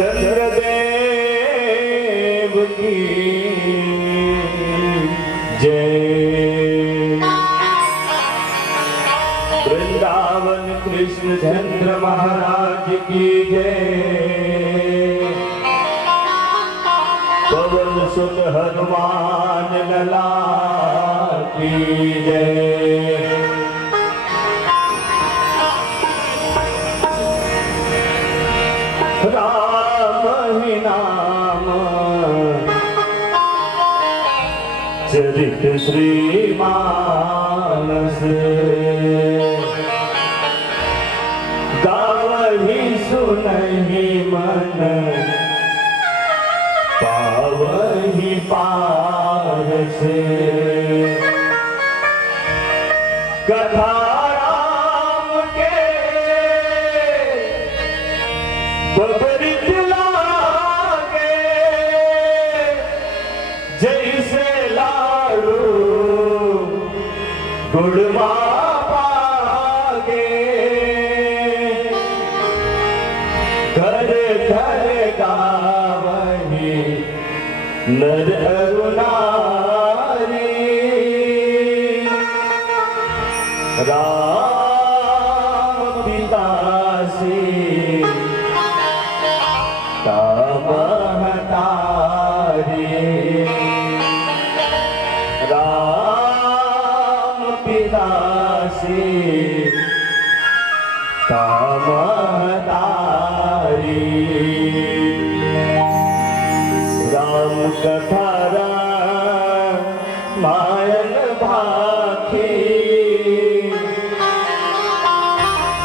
चंद्रदेव की जय। वृंदावन कृष्ण चंद्र महाराज की जय। पवन सुत हनुमान लला की जय। राम ही नाम चरित श्री मानस। गावहि सुनहि मन पावहि पारस। कथा बबरित लागे जैसे लाडू गुड़मा पागे। घर घर गावहि नर अरु नारी। राम पिता से राम पिता से तामहतारी। राम कथा मायन भाखी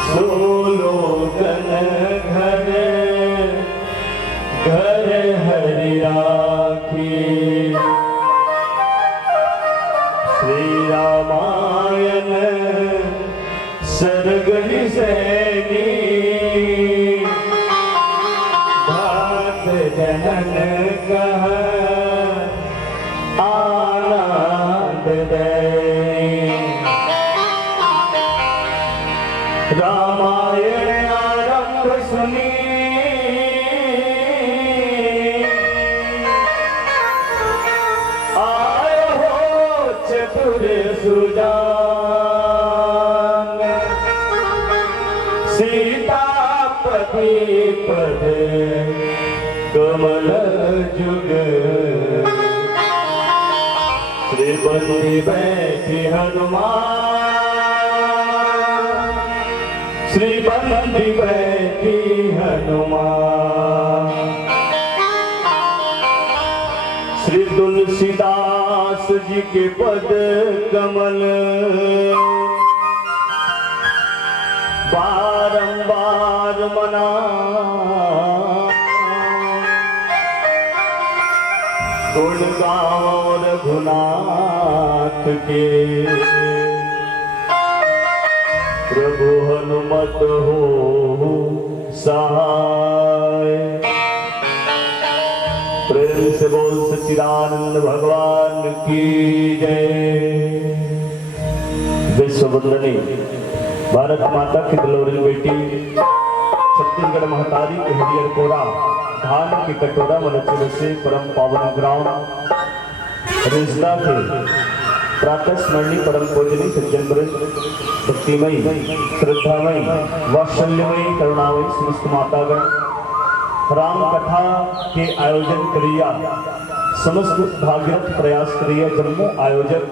सोलो गन घर घर हरि राखी। श्री रामायण सर्ग सैनी भक्त जनन कह आनंद दे। रामायण आरंभ सुनी सुजान। सीतापति पद कमल जुग। श्री बंदी बैठी हनुमान। श्री बंदी बैठी हनुमान। श्री तुलसीदास जी के पद कमल बारंबार मना। गुण गाओ रघुनाथ के प्रभु हनुमत हो सहाय। प्रेम से बोल सच्चिदानंद भगवान की जय। विश्ववंदनी भारत माता की दिलोरी बेटी छत्तीसगढ़ महतारी के हरियर कोरा धान की कटोरा मनुष्य से परम पावन ग्राम रेजदा के प्रातः स्मरणी परम पूजनी सज्जन भक्तिमयी श्रद्धामयी वात्सल्यमयी करुणामयी समस्त मातागण राम कथा के आयोजन करिया समस्त भागीरथ प्रयास करिया जम्मू आयोजक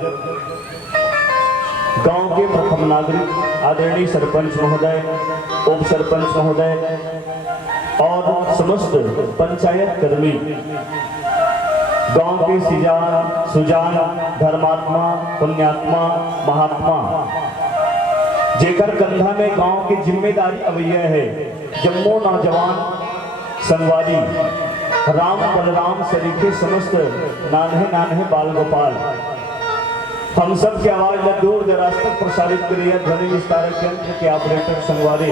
गांव के प्रथम नागरिक आदरणीय सरपंच महोदय उप सरपंच महोदय और समस्त पंचायत कर्मी गांव के सुजान धर्मात्मा पुण्यात्मा महात्मा जेकर कंधा में गांव की जिम्मेदारी अवैया है। जम्मू नौजवान संगवारी राम बलराम सरीखे समस्त नान्हे नान्हे बाल गोपाल हम सब की आवाज में दूर दराज तक प्रसारित करिए ध्वनि विस्तारक यंत्र के ऑपरेटर संगवारी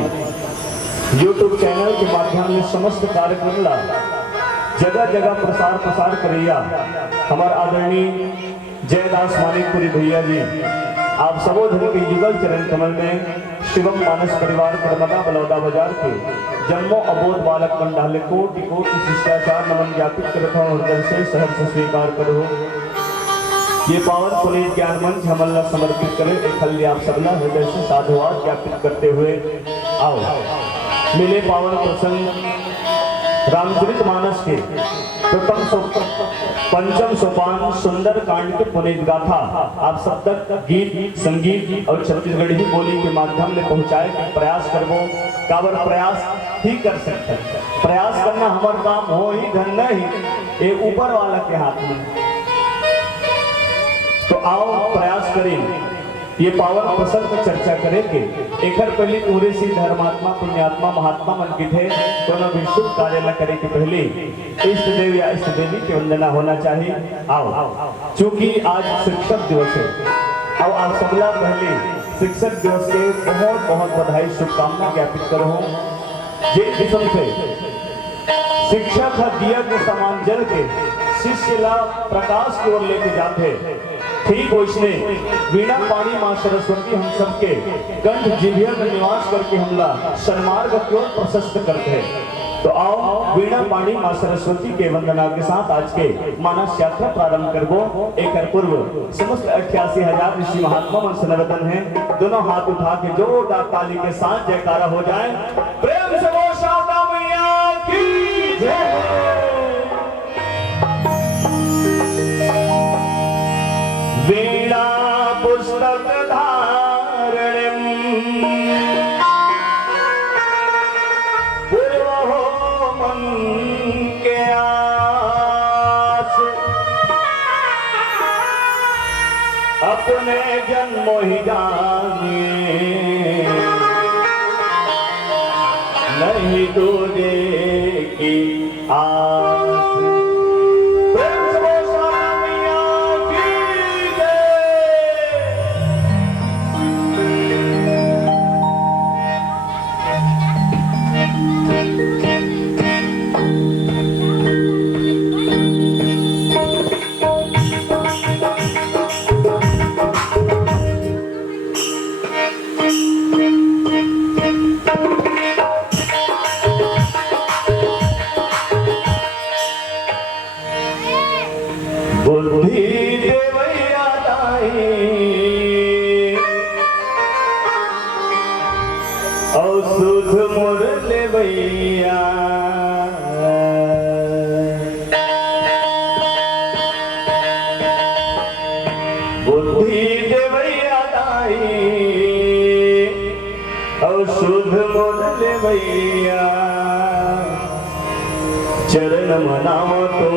यूट्यूब चैनल के माध्यम से समस्त कार्यक्रम ला जगह जगह प्रसार करिया हमारे आदरणीय जयदास मानिकपुरी भैया जी आप सबो धन के युगल चरण कमल में शिवम मानस परिवार कर्मदा बलौदा बाजार के जन्मो अबोध बालक मंडाले कोटि कोटि शिष्टाचार नमन ज्ञापित करता हूँ हृदय से सहर्ष स्वीकार करो। ये पावन पुनीत ज्ञान मंच हमला समर्पित करे एक आप सबला हृदय से साधुवाद ज्ञापित करते हुए आओ मिले पावन प्रसंग रामचरित मानस के प्रथम पंचम सोपान सुंदर कांड के पुनीत गाथा आप सब तक गीत संगीत और छत्तीसगढ़ी बोली के माध्यम से पहुंचाए के प्रयास करबो काबर प्रयास ही कर सकते प्रयास करना हमारा काम हो ही धन नहीं ये ऊपर वाला के हाथ में। तो आओ प्रयास करें ये पावन प्रसंग पर चर्चा करेंगे एक पहले पूरे सी धर्मात्मा पुण्यात्मा महात्मा मन की थे कोनो भी शुभ कार्य न करे के पहले इष्ट देव या इष्ट देवी की वंदना होना चाहिए। आओ चूंकि आज शिक्षक दिवस है और आप सबला पहले शिक्षक दिवस के बहुत बहुत बधाई शुभकामना ज्ञापित करो। जिस किस्म से शिक्षक दिया के समान जल के शिष्य ला प्रकाश की ओर लेके जाते ठीक वैसने वीणा पानी माँ सरस्वती हम सबके कंठ जिभिया में निवास करके हमला सन्मार्ग की ओर प्रशस्त करते हैं। तो आओ वीणा पानी माँ सरस्वती के वंदना के साथ आज के मानस यात्रा प्रारंभ करबो। एक पूर्व समस्त 88,000 ऋषि महात्मा मन सनातन है दोनों हाथ उठा के जोरदार ताली के साथ जयकारा हो जाए प्रेम से वो शारदा मैया की जय। वीणा पुस्तक धारणिम पूर्व मन के आस अपने जन्म ही जानिए नहीं दूजे की आस। बुद्धि देवैया दाई और सुध मोर लेवैया बुद्धि देवैया दाई और सुध मोर लेवैया चरण मनाओ तो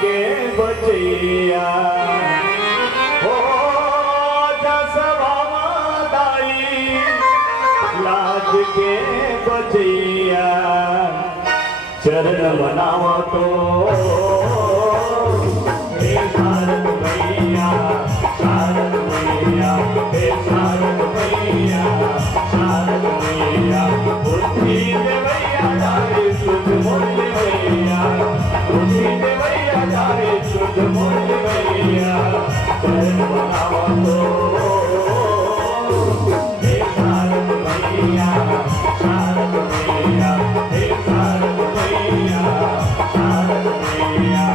के बचैया हो जसवा दाई लाज के बचैया चरण बनावा तो तो हे शारद मैया, शारद मैया, हे शारद मैया, शारद मैया।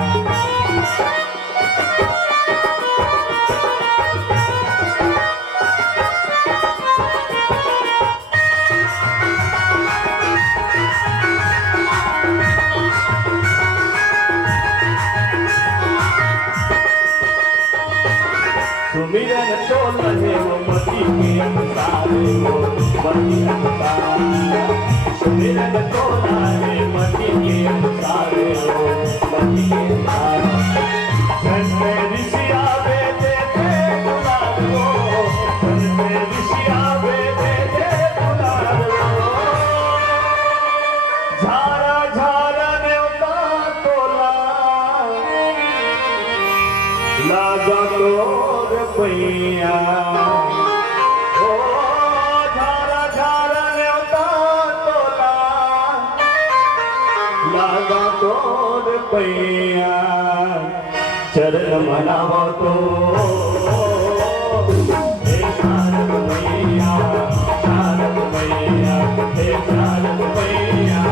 सुमिरन तो लहे वो मती के अनुसार हो, मती अनुसार। सुमिरन तो लहे मती के अनुसार हो, मती के अनुसार। धन में ऋषि आवे दे दे दुलार हो, धन में ऋषि आवे दे दे दुलार हो। झारा झारा नेवता तोला लागा तो पैया, ओ झारा झारा नेवता तोला लागा तोर पैया। चरण मनावो तो हे शारद मैया, शारद मैया, हे शारद मैया,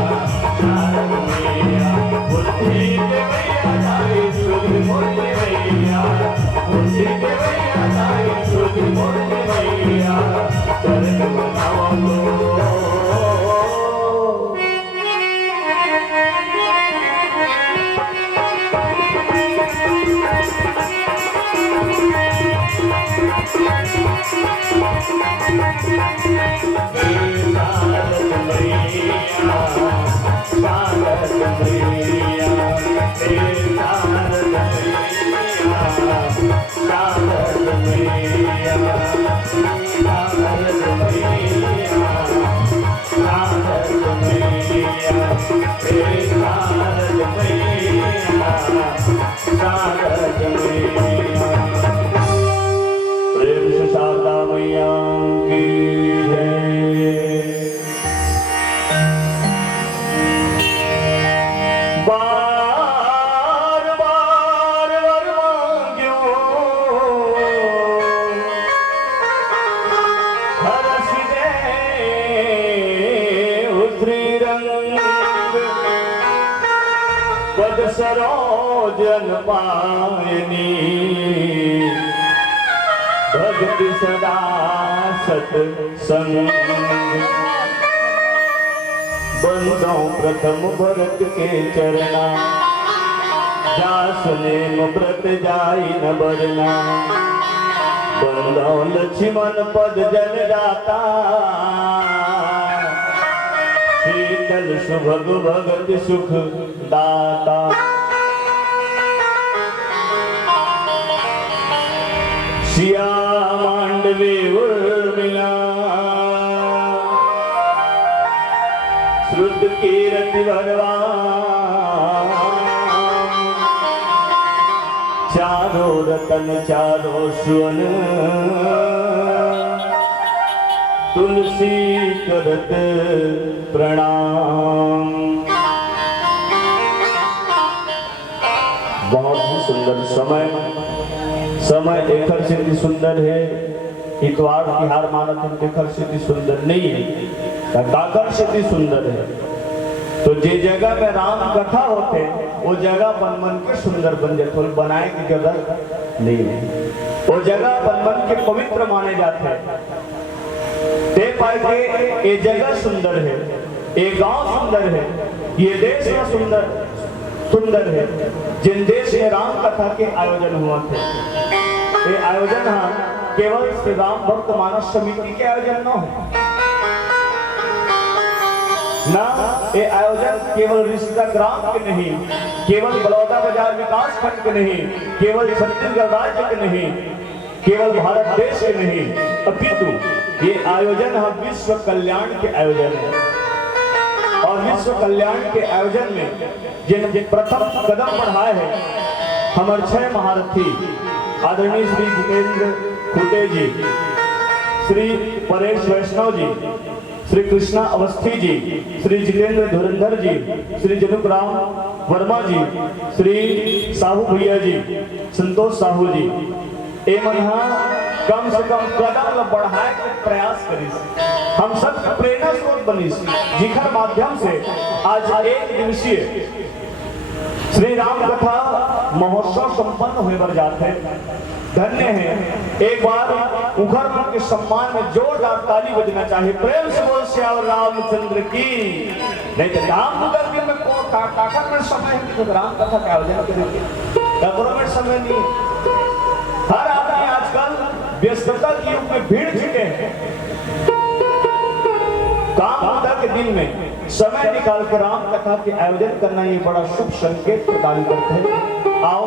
शारद मैया। बुद्धि देवैया तारी सुधि मोहि मैया, बुद्धि देवैया तारी सुधि मोहि मैया। चरण मनावो तो प्रेम से शारदा मैया की जय। बार बार वर मांग्यो हरस दे श्रीरंग पद सरोजन पायनी। भक्ति सदा सत्संग बंदो प्रथम भरत के चरना। जासने व्रत जाई न बरना। बंदो लक्ष्मण पद जल जाता। शीतल सुभग भगत सुख दाता। सिया मांडवे उर्मिला। श्रुत कीरति भरवा। चारों रतन चारों सुवन। तुलसी करत प्रणाम। बहुत ही सुंदर समय एकर से भी सुंदर है। इतवार तिहार मानत हम एकर से भी सुंदर नहीं है, काकर से भी सुंदर है। तो जे जगह में राम कथा होते वो जगह बन मन के सुंदर बन जाते, बनाए की जगह नहीं है। वो जगह बन मन के पवित्र माने जाते हैं। दे पाए के ये जगह सुंदर है, ये गांव सुंदर है, ये देश में सुंदर है। जिन देश में राम कथा के आयोजन हुआ थे, ये आयोजन केवल श्री राम भक्त मानस समिति के आयोजन न है ना। ये आयोजन केवल रिश्ता ग्राम के नहीं, केवल बलौदा बाजार विकास खंड के नहीं, केवल छत्तीसगढ़ राज्य के नहीं, केवल भारत देश के नहीं, अपितु ये आयोजन विश्व कल्याण के आयोजन है। और विश्व कल्याण के आयोजन में जिन प्रथम कदम बढ़ाए हैं हमारे 6 महारथी आदरणीय श्री जितेंद्र खुटे जी, श्री परेश वैष्णव जी, श्री कृष्णा अवस्थी जी, श्री जितेंद्र धुरंधर जी, श्री जनुकराम वर्मा जी, श्री साहू भैया जी, संतोष साहू जी। एवं से कम कदम ल बढ़ाए के प्रयास करी, हम सब प्रेरणा स्रोत बनी, जिखर माध्यम से आज एक दिवसीय श्री राम कथा महोत्सव संपन्न हुए बर जाते धन्य है। एक बार उखर के सम्मान में जोरदार ताली बजना चाहिए। प्रेम से बोल श्याम रामचंद्र की। नहीं तो राम दूतर दिन में को काकर में समय है कि तो राम कथा क्या हो जाए ककरों में समय नहीं। हर आदमी आजकल व्यस्तता के युग में भीड़ जुटे हैं। काम धंधा के दिन में समय निकाल कर राम कथा के आयोजन करना ये बड़ा शुभ संकेत प्रदान करता है। आओ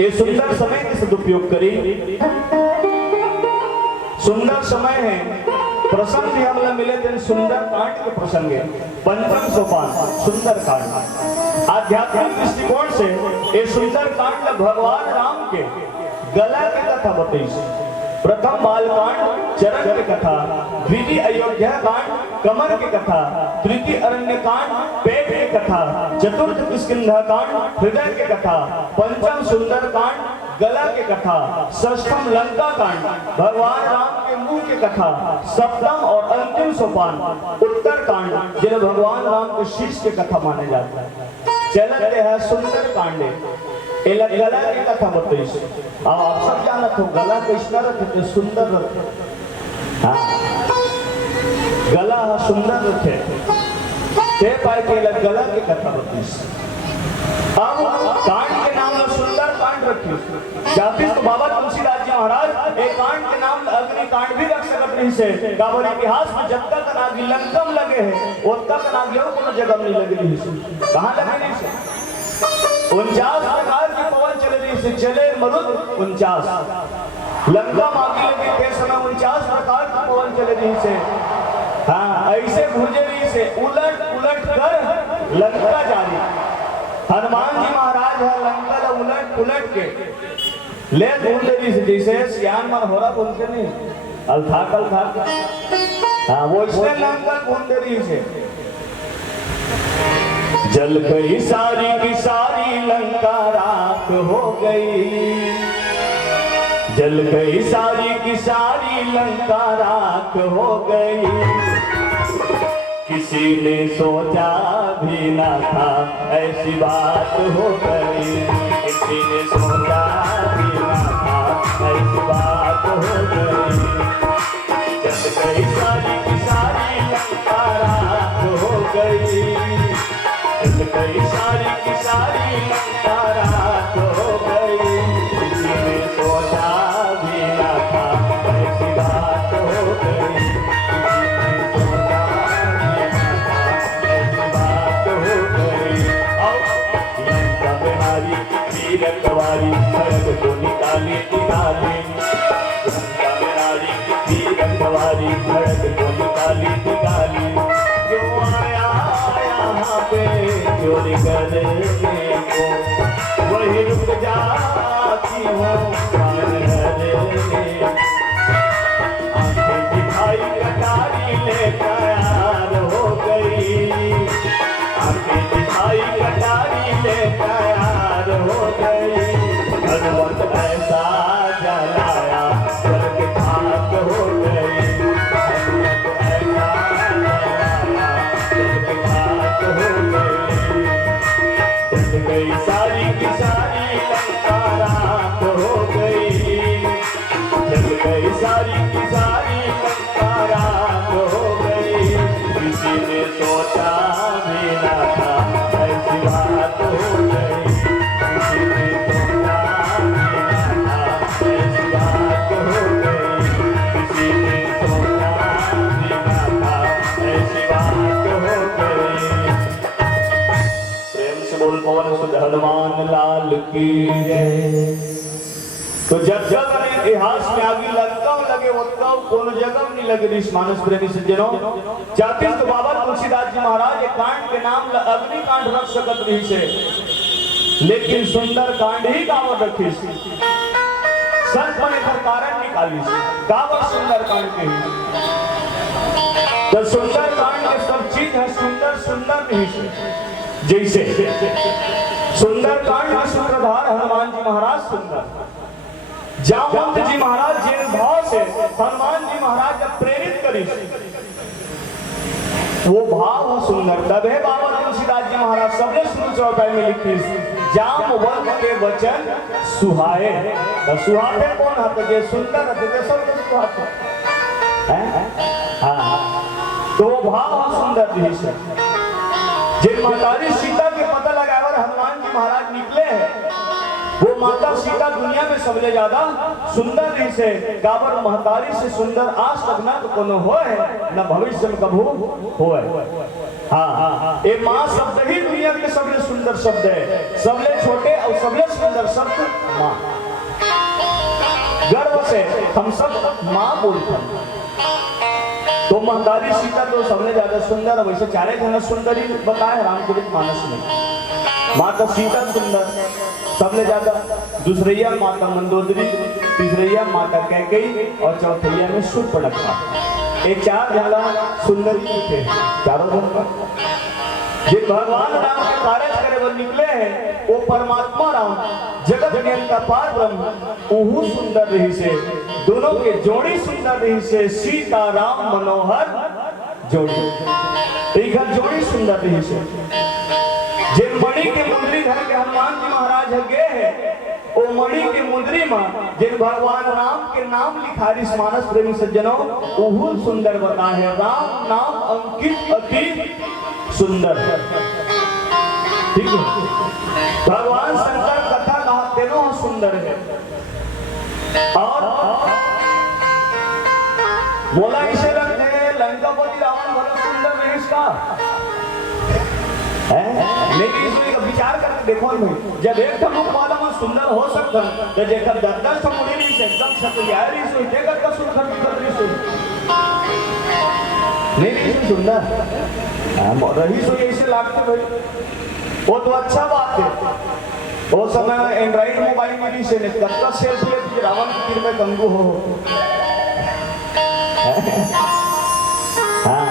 ये सुंदर समय के सदुपयोग करें। सुंदर समय है, प्रसंग भी हमला मिले थे सुंदर कांड के प्रसंग है। पंचम सोपान सुंदर कांड आध्यात्मिक दृष्टिकोण से ये सुंदर कांड भगवान राम के गला की कथा बताई। प्रथम बालकांड चरण की कथा, द्वितीय अयोध्या कांड कमर की कथा, तृतीय अरण्य कांड पेट की कथा, चतुर्थ किष्किंधा कांड हृदय की कथा, पंचम सुंदर कांड गला की कथा, षष्ठम लंका कांड भगवान राम के मुंह की कथा, सप्तम और अंतिम सोपान उत्तर कांड जिन्हें भगवान राम के शीश की कथा माने जाता है। चलते है सुंदर कांडे गला की कथा बताई। अब आप सब जानत हो गला कैसा रखे सुंदर रखे। हाँ गला सुंदर रखे ते पाए के गला की कथा बताई। अब कांड के नाम सुंदर कांड रखी जाती तो बाबा तुलसीदास जी महाराज एक कांड के नाम अग्नि कांड भी रख सकत नहीं से। काबर इतिहास में जब तक नागी लंकम लगे हैं वो तक नागी हो कोनो जगह नहीं लगे नहीं से। कहां लगे नहीं से 49 प्रकार की पवन चले रही से चले मरुद 49 लंका मांगी लगी के समय 49 प्रकार की पवन चले रही से। हाँ ऐसे भूजे रही से उलट उलट कर लंका जारी। हनुमान जी महाराज है लंका उलट उलट के ले ढूंढ रही से जैसे सियान मन हो रहा बोलते नहीं अलथाक अलथाक। हाँ वो इसने लंका ढूंढ रही से। जल गई सारी की सारी लंका राख हो गई। जल गई सारी की सारी लंका राख हो गई। किसी ने सोचा भी ना था ऐसी बात हो गई। किसी ने सोचा भी ना था ऐसी बात हो गई। जल गई सारी की सारी लंका राख हो गई। कई सारी की सारी लंका राख हो गई। किसी ने सोचा भी ना था ऐसी बात हो गई। किसी ने सोचा भी ना था ऐसी बात हो गई। अब लंका बिहारी वीर कवारी खड़ग को निकाली निकाली। लंका बिहारी वीर कवारी खड़ग को निकाली निकाली। क्यों आया यहाँ पे चोरी करने को वही रुक जाती हो आंखें दिखाई कटारी ले तैयार हो गई। आंखें दिखाई कटारी ले तैयार हो गई। हनुमत ऐसा जलाया स्वर्ग खाक हो गई। हनुमत ऐसा जलाया स्वर्ग खाक हो गई। गई सारी की सारी लंका राख हो गई। जल गई सारी की सारी लंका राख हो गई। किसी ने सोचा भी ना था ऐसी बात हो गई। किसी ने सोचा भी ना था ऐसी बात हो गई। किसी ने सोचा भी ना था ऐसी बात हो गई। बोल पवन सुध हनुमान लाल की जय। तो जब जब इतिहास में आगे लंका लगे उतना कोनो जगह नहीं लगे। मानस प्रेमी सज्जनों चाहते तो बाबा तुलसीदास जी महाराज एक कांड के नाम अग्नि कांड रख सकत रही से, लेकिन सुंदर कांड ही कावड़ रखी से। संत मन एकर कारण निकाली से कावड़ सुंदर कांड के ही। तो सुंदर कांड के सब चीज है सुंदर सुंदर नहीं से। जैसे सुंदर कांड में सूत्रधार हनुमान जी महाराज सुंदर, जामवंत जी महाराज जेल हनुमान जी महाराज जब प्रेरित करी वो भाव सुंदर तब है बाबा तुलसीदास जी महाराज सबने शुरू चौपाई में लिखी जाम वर्ग के वचन सुहाए। तो सुहाते कौन हत जे सुंदर हत जे सब सुहाते हैं। हाँ तो वो भाव सुंदर रही से जिन मातारी सीता के पता लगावर हनुमान जी महाराज निकले हैं वो माता सीता दुनिया में सबसे ज्यादा सुंदर रही से गावर महतारी से सुंदर आज तक ना तो कोनो होए ना भविष्य में कभू होए। हाँ ये माँ शब्द ही दुनिया के सबसे सुंदर शब्द है, सबले छोटे और सबले सुंदर शब्द माँ। गर्व से हम सब माँ बोलते हैं। तो महतारी सीता तो सबसे ज्यादा सुंदर, वैसे चारे जन सुंदर ही बताए रामचरित मानस में। माता सीता सुंदर सबसे ज्यादा, दूसरैया माता मंदोदरी, तीसरैया माता कैकेयी और चौथैया में शूर्पणखा। ये चार जगह सुंदरी थे चारों जगह। जिन भगवान राम के कार्य करे वो निकले हैं वो परमात्मा राम जगत नियंता पार ब्रह्म उहु सुंदर रही से दोनों के जोड़ी सुंदर रही से सीता राम मनोहर जोड़ी एक जोड़ी सुंदर रही से। जिन मणि के मुंदरी धर के हनुमान जी महाराज गए हैं वो मणि के मुंदरी में जिन भगवान राम के नाम लिखारिस मानस प्रेमी सज्जनों उहु सुंदर बता है। राम नाम अंकित अति सुंदर। ठीक है, भगवान शंकर कथा कहा तेनों सुंदर है। और बोला इसे रखते लंकापति रावण बड़ा सुंदर नहीं इसका लेकिन विचार करके देखो भाई जब एक ठमुक वाला मन सुंदर हो सकता तो जेकर 10 ठमुड़ी नहीं से एकदम सतयारी सोई देकर का सुंदर रही सोई नहीं सुंदर रही सोई ऐसे लागते भाई वो तो अच्छा बात है। वो समय एंड्रॉइड मोबाइल मिली से नहीं कब तक सेल्फी लेती रावण की तीर में कंगू हो। हाँ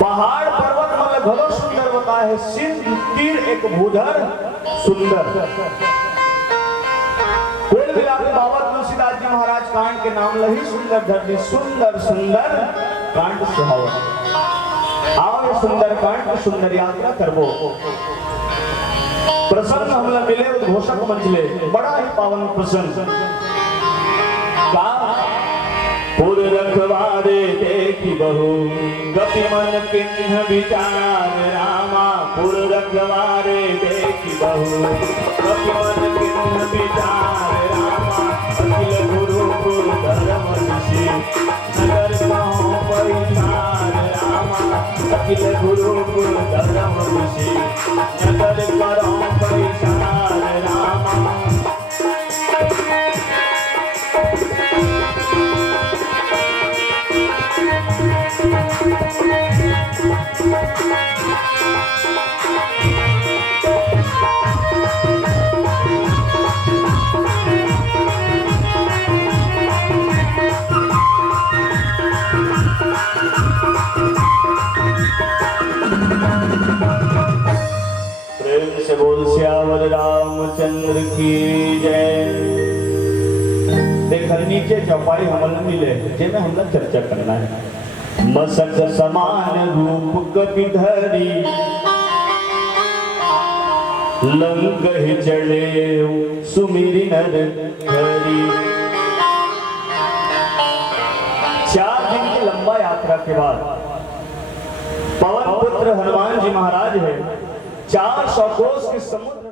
पहाड़ पर्वत मतलब भलो सुंदर बता है, सिंह तीर एक भूधर सुंदर। कुल मिला के बाबा तुलसीदास जी महाराज कांड के नाम लही सुंदर धरती सुंदर सुंदर कांड सुहावन। आओ ये सुंदर कांड की सुंदर यात्रा करबो। प्रसन्न हमला मिले उद्घोषक मंचले बड़ा ही पावन प्रसन्न का पुर रखवारे देखी बहु गति मन किन्ह विचार रामा। पुर रखवारे देखी बहु गति मन किन्ह विचार रामा। अखिल गुरु गुरु धर्म ऋषि नगर कहो परिचार रामा। अखिल गुरु गुरु धर्म ऋषि नगर करो परिचार रामा। से बोल श्यावर रामचंद्र की जय। देख नीचे चौपाई हमल मिले जिनमें हम लोग चर्चा करना है। मसक समान रूप कपिधरी लंक ही चढ़े सुमिरी नर हरी। 4 दिन की लंबा यात्रा के बाद पवन पुत्र हनुमान जी महाराज है 400 कोस के समुद्र